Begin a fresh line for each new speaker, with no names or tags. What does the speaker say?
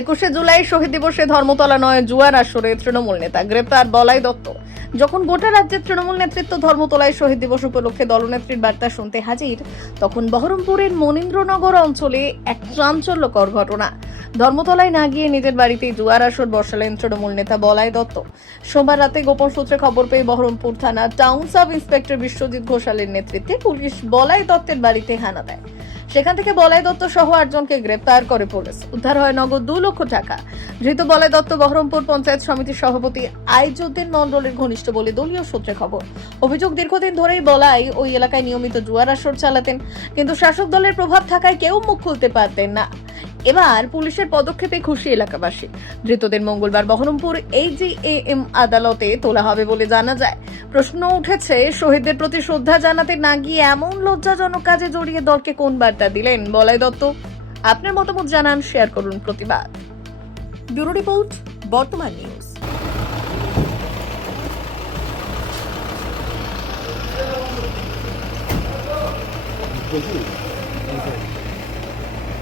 একুশে জুলাই শহীদ দিবসে ধর্মতলা নয় জুয়ার আসরে তৃণমূল নেতা গ্রেপ্তার বলাই দত্ত। যখন গোটা রাজ্যের তৃণমূল নেতৃত্ব ধর্মতলায় শহীদ দিবস উপলক্ষে দলনেত্রীর বার্তা শুনতে হাজির, তখন বহরমপুরের মনীন্দ্রনগর অঞ্চলে এক চাঞ্চল্যকর ঘটনা। ধর্মতলায় না গিয়ে নিজের বাড়িতেই জুয়ার আসর বসালেন তৃণমূল নেতা বলাই দত্ত। সোমবার রাতে গোপন সূত্রে খবর পেয়ে বহরমপুর থানা টাউন সাব ইন্সপেক্টর বিশ্বজিৎ ঘোষালের নেতৃত্বে পুলিশ বলাই দত্তের বাড়িতে হানা দেয়। সেখান থেকে বলাই দত্ত সহ আটজনকে গ্রেপ্তার করে পুলিশ। উদ্ধার হয় নগদ দু লক্ষ টাকা। ধৃত বলাই দত্ত বহরমপুর পঞ্চায়েত সমিতির সভাপতি আইজুদ্দিন মন্ডলের ঘনিষ্ঠ বলে দলীয় সূত্রে খবর। অভিযোগ দীর্ঘদিন ধরেই বলাই ওই এলাকায় নিয়মিত জুয়ার আসর চালাতেন, কিন্তু শাসক দলের প্রভাব থাকায় কেউ মুখ খুলতে পারতেন না। এবার পুলিশের পদক্ষেপে খুশি এলাকাবাসী। ধৃতদের মঙ্গলবার বহরমপুর এইচজিএএম আদালতে তোলা হবে বলে জানা যায়। প্রশ্ন উঠেছে শহীদদের প্রতি শ্রদ্ধা জানাতে না গিয়ে এমন লজ্জাজনক কাজে জড়িয়ে দলকে কোন বার্তা দিলেন? বলাই দত্ত আপনার মতামত জানান শেয়ার করুন প্রতিবাদ। Bureau report Bartaman news.
দেখি এই